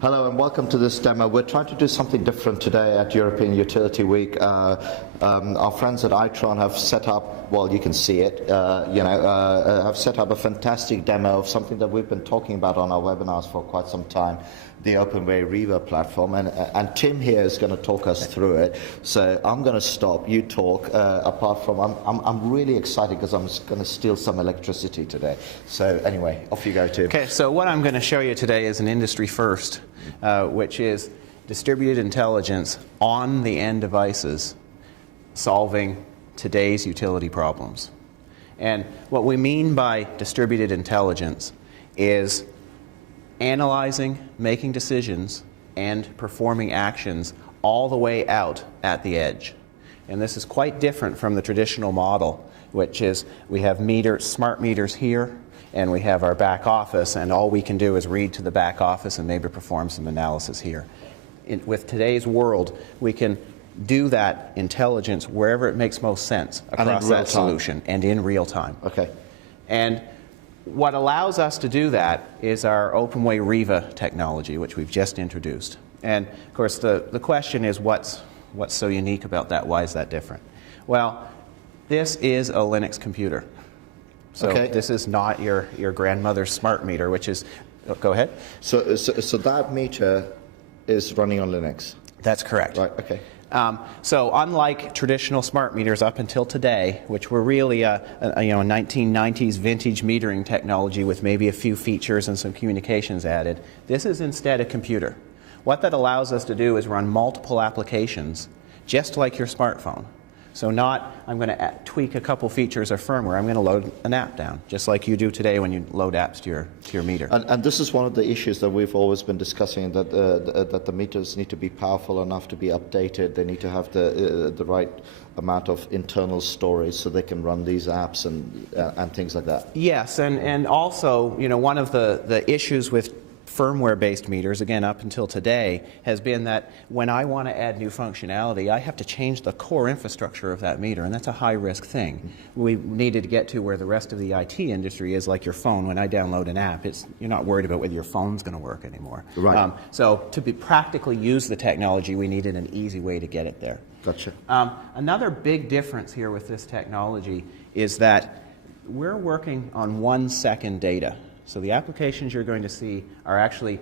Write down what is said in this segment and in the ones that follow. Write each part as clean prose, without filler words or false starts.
Hello and welcome to this demo. We're trying to do something different today at European Utility Week. Our friends at Itron have set up, well, you can see it, have set up a fantastic demo of something that we've been talking about on our webinars for quite some time, the OpenWay Riva Platform. And Tim here is going to talk us through it. So I'm going to stop, you talk, apart from, I'm really excited because I'm going to steal some electricity today. So anyway, off you go, Tim. Okay, so what I'm going to show you today is an industry first, which is distributed intelligence on the end devices solving today's utility problems. And what we mean by distributed intelligence is analyzing, making decisions, and performing actions all the way out at the edge. And this is quite different from the traditional model, which is we have smart meters here, and we have our back office, and all we can do is read to the back office and maybe perform some analysis here. With today's world, we can do that intelligence wherever it makes most sense across that solution and in real time. Okay. And what allows us to do that is our OpenWay Riva technology, which we've just introduced. And of course, the question is what's so unique about that? Why is that different? Well, this is a Linux computer. So this is not your grandmother's smart meter, which is, go ahead. So that meter is running on Linux? That's correct. Right, okay. So unlike traditional smart meters up until today, which were really a 1990s vintage metering technology with maybe a few features and some communications added, this is instead a computer. What that allows us to do is run multiple applications just like your smartphone. So not, I'm going to tweak a couple features of firmware, I'm going to load an app down, just like you do today when you load apps to your meter. And this is one of the issues that we've always been discussing, that the meters need to be powerful enough to be updated. They need to have the right amount of internal storage so they can run these apps and things like that. Yes, and also, one of the issues with firmware-based meters, again up until today, has been that when I want to add new functionality, I have to change the core infrastructure of that meter, and that's a high-risk thing. We needed to get to where the rest of the IT industry is, like your phone. When I download an app, you're not worried about whether your phone's going to work anymore. Right. So to practically use the technology, we needed an easy way to get it there. Gotcha. Another big difference here with this technology is that we're working on 1-second data. So the applications you're going to see are actually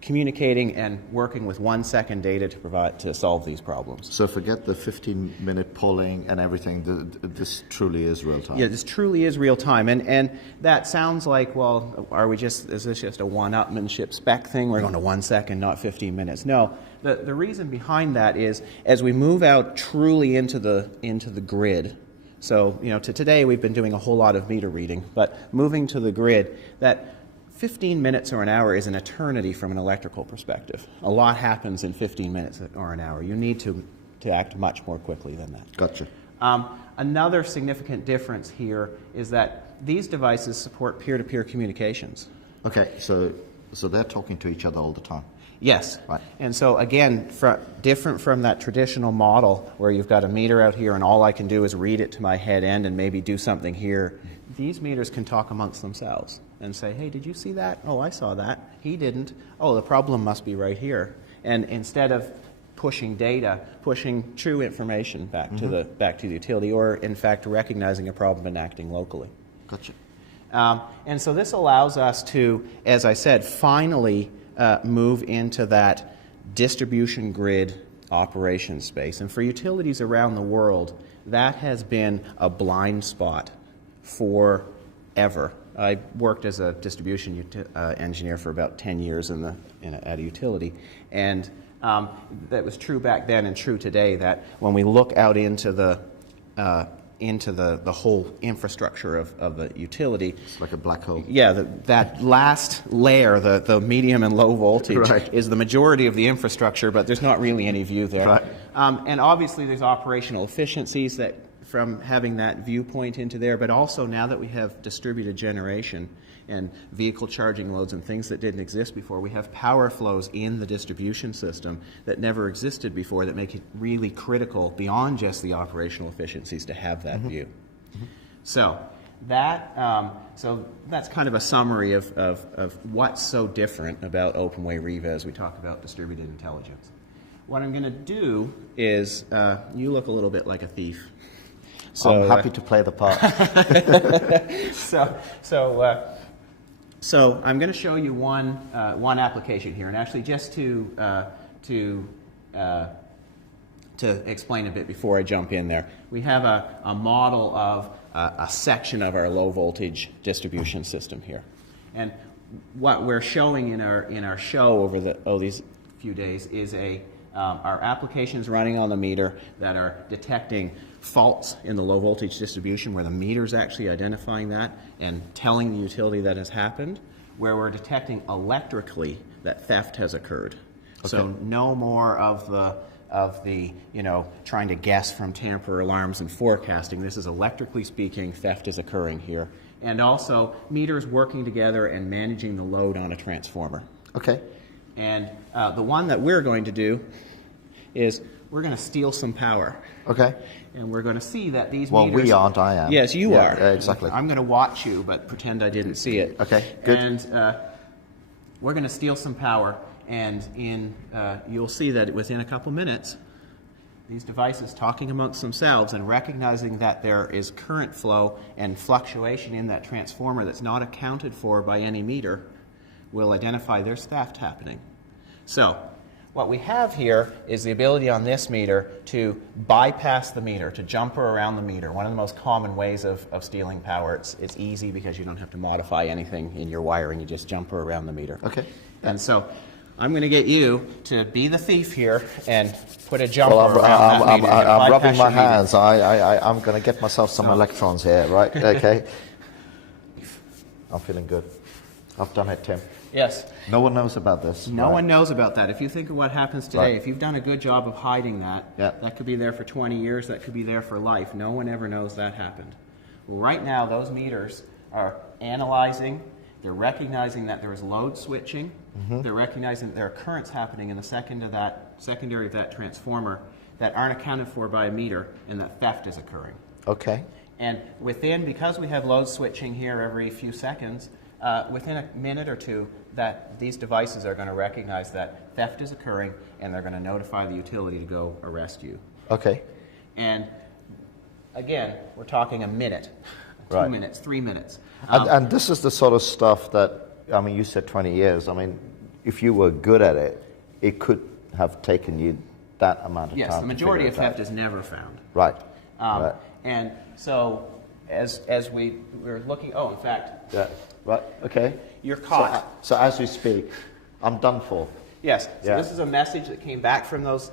communicating and working with 1-second data to solve these problems. So forget the 15-minute polling and everything. This truly is real time. Yeah, this truly is real time, and that sounds like, well, is this just a one-upmanship spec thing? We're going to 1 second, not 15 minutes. No, the reason behind that is as we move out truly into the grid. So, to today we've been doing a whole lot of meter reading, but moving to the grid, that 15 minutes or an hour is an eternity from an electrical perspective. A lot happens in 15 minutes or an hour. You need to act much more quickly than that. Gotcha. Another significant difference here is that these devices support peer-to-peer communications. Okay, so they're talking to each other all the time. Yes. Right. And so again, different from that traditional model where you've got a meter out here and all I can do is read it to my head end and maybe do something here. These meters can talk amongst themselves and say, hey, did you see that? Oh, I saw that. He didn't. Oh, the problem must be right here. And instead of pushing data, pushing true information back to the utility, or in fact recognizing a problem and acting locally. Gotcha. And so this allows us to, as I said, finally move into that distribution grid operation space. And for utilities around the world, that has been a blind spot forever. I worked as a distribution engineer for about 10 years at a utility, and that was true back then and true today, that when we look out into the whole infrastructure of the utility. It's like a black hole. Yeah, that last layer, the medium and low voltage, right, is the majority of the infrastructure, but there's not really any view there. Right. And obviously there's operational efficiencies that from having that viewpoint into there, but also now that we have distributed generation and vehicle charging loads and things that didn't exist before, we have power flows in the distribution system that never existed before that make it really critical beyond just the operational efficiencies to have that view. So So that's kind of a summary of what's so different about OpenWay Riva as we talk about distributed intelligence. What I'm going to do is, you look a little bit like a thief. So I'm happy to play the part. So I'm going to show you one application here, and actually just to explain a bit before I jump in there, we have a model of a section of our low voltage distribution system here, and what we're showing in our show over these few days is our applications running on the meter that are detecting faults in the low voltage distribution, where the meter is actually identifying that and telling the utility that has happened, where we're detecting electrically that theft has occurred. Okay. So no more of the trying to guess from tamper alarms and forecasting. This is electrically speaking, theft is occurring here. And also meters working together and managing the load on a transformer. Okay. And the one that we're going to do is we're going to steal some power. Okay. And we're going to see that these meters... Well, we aren't, I am. Yes, you are. Exactly. I'm going to watch you, but pretend I didn't see it. Okay, good. And we're going to steal some power, and you'll see that within a couple minutes, these devices talking amongst themselves and recognizing that there is current flow and fluctuation in that transformer that's not accounted for by any meter will identify there's theft happening. So what we have here is the ability on this meter to bypass the meter, to jumper around the meter. One of the most common ways of stealing power. It's easy because you don't have to modify anything in your wiring. You just jumper around the meter. Okay. And so I'm going to get you to be the thief here and put a jumper around that meter. I'm rubbing my hands. I'm going to get myself some electrons here, right? Okay. I'm feeling good. I've done it, Tim. Yes. No one knows about this. No one knows about that. If you think of what happens today, Right. if you've done a good job of hiding that, Yeah. that could be there for 20 years, that could be there for life. No one ever knows that happened. Well, right now, those meters are analyzing, they're recognizing that there is load switching, they're recognizing that there are currents happening in the secondary of that transformer that aren't accounted for by a meter, and that theft is occurring. Okay. And because we have load switching here every few seconds, within a minute or two, that these devices are going to recognize that theft is occurring, and they're going to notify the utility to go arrest you. Okay. And again, we're talking a minute, 2 minutes, 3 minutes. And this is the sort of stuff that, I mean, you said 20 years. I mean, if you were good at it, it could have taken you that amount of time. Yes, the majority of theft is never found. Right. Right. And so as we're looking, in fact, Yeah. Right. Okay. you're caught. So as we speak, I'm done for. Yes. So Yeah. this is a message that came back from those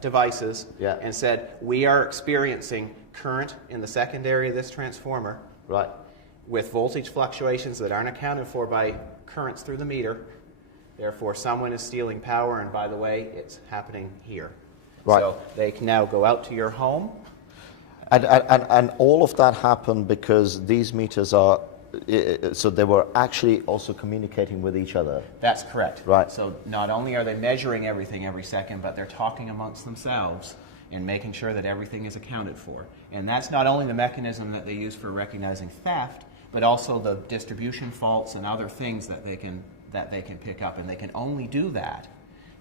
devices Yeah. and said, we are experiencing current in the secondary of this transformer Right. with voltage fluctuations that aren't accounted for by currents through the meter. Therefore, someone is stealing power, and by the way, it's happening here. Right. So they can now go out to your home. And all of that happened because these meters are, so they were actually also communicating with each other. That's correct. Right. So not only are they measuring everything every second, but they're talking amongst themselves and making sure that everything is accounted for. And that's not only the mechanism that they use for recognizing theft, but also the distribution faults and other things that they can pick up. And they can only do that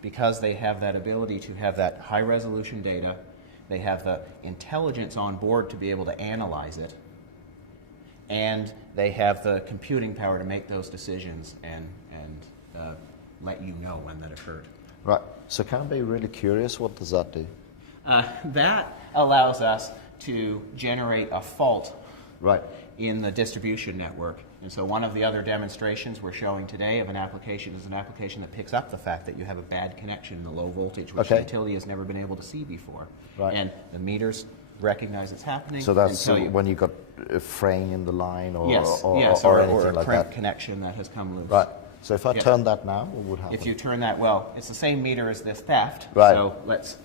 because they have that ability to have that high resolution data. They have the intelligence on board to be able to analyze it. And they have the computing power to make those decisions and let you know when that occurred. Right. So can I be really curious? What does that do? That allows us to generate a fault Right. in the distribution network. And so one of the other demonstrations we're showing today of an application is an application that picks up the fact that you have a bad connection in the low voltage, which the utility has never been able to see before. Right. And the meters recognize it's happening. So that's and tell you. when you got a fraying in the line or, Yes, or anything or a like crimp that. connection that has come loose. Right. So if I Yeah. turn that now, what would happen? If you turn that, it's the same meter as this theft. Right. So let's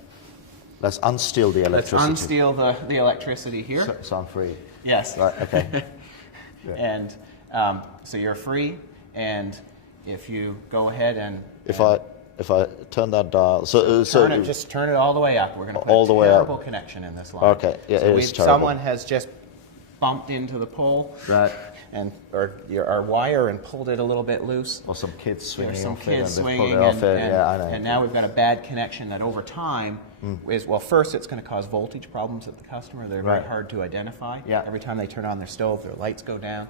unsteal the electricity. Let's unsteal the electricity here. So I'm free. Yes. Right. Okay. Yeah. And so you're free, and if you go ahead and If I turn that dial, just turn it all the way up. We're going to put all the a way up. terrible connection in this line. Okay. Yeah, so it is terrible. Someone has just bumped into the pole, Right. and or our wire and pulled it a little bit loose. Or some kids swinging There's some off kids it and swinging, they pull it off it. and, Yeah, I know. and now we've got a bad connection that over time is, well, first it's going to cause voltage problems at the customer. They're very Right. hard to identify. Yeah. Every time they turn on their stove, their lights go down.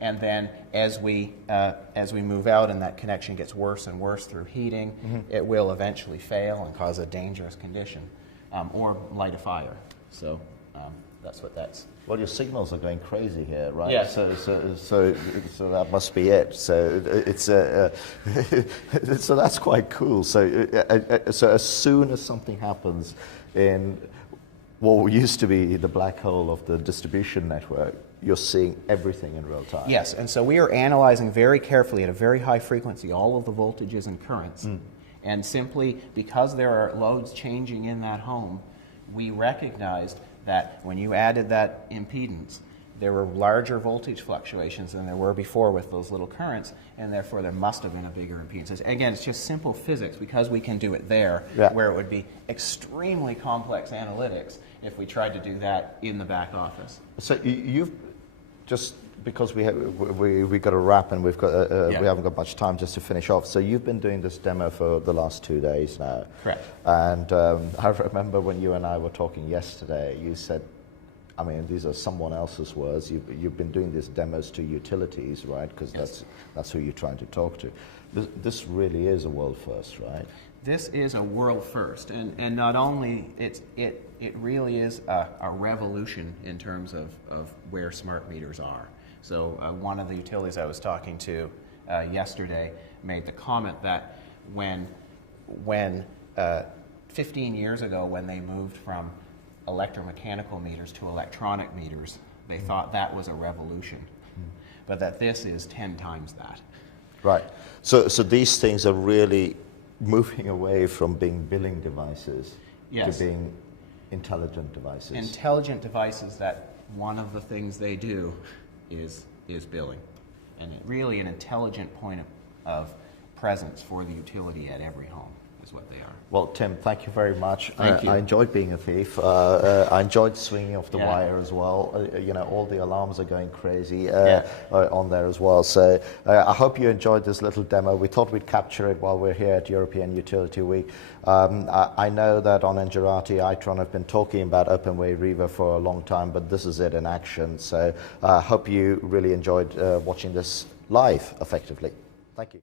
And then as we move out and that connection gets worse and worse through heating, it will eventually fail and cause a dangerous condition, or light a fire. So that's what that's. Well, your signals are going crazy here, right? Yes. So that must be it. So it's so that's quite cool. So as soon as something happens in what used to be the black hole of the distribution network, you're seeing everything in real time. Yes, and so we are analyzing very carefully at a very high frequency all of the voltages and currents. And simply because there are loads changing in that home, we recognized that when you added that impedance, there were larger voltage fluctuations than there were before with those little currents, and therefore there must have been a bigger impedance. Again, it's just simple physics because we can do it there, where it would be extremely complex analytics if we tried to do that in the back office. So you've just, because we got to wrap and we haven't got much time just to finish off. So you've been doing this demo for the last 2 days now. Correct. And I remember when you and I were talking yesterday, you said, I mean, these are someone else's words. You've been doing these demos to utilities, right? Because that's who you're trying to talk to. This really is a world first, right? This is a world first, and not only it really is a revolution in terms of where smart meters are. So one of the utilities I was talking to yesterday made the comment that when 15 years ago, when they moved from electromechanical meters to electronic meters, they thought that was a revolution, but that this is 10 times that. Right. So these things are really moving away from being billing devices to being intelligent devices. Intelligent devices that one of the things they do is billing. And really an intelligent point of presence for the utility at every home is what they are. Well, Tim, thank you very much. Thank you. I enjoyed being a thief. I enjoyed swinging off the wire as well. You know, all the alarms are going crazy on there as well. So I hope you enjoyed this little demo. We thought we'd capture it while we're here at European Utility Week. I know that on Engerati, Itron have been talking about OpenWay Riva for a long time, but this is it in action. So I hope you really enjoyed watching this live, effectively. Thank you.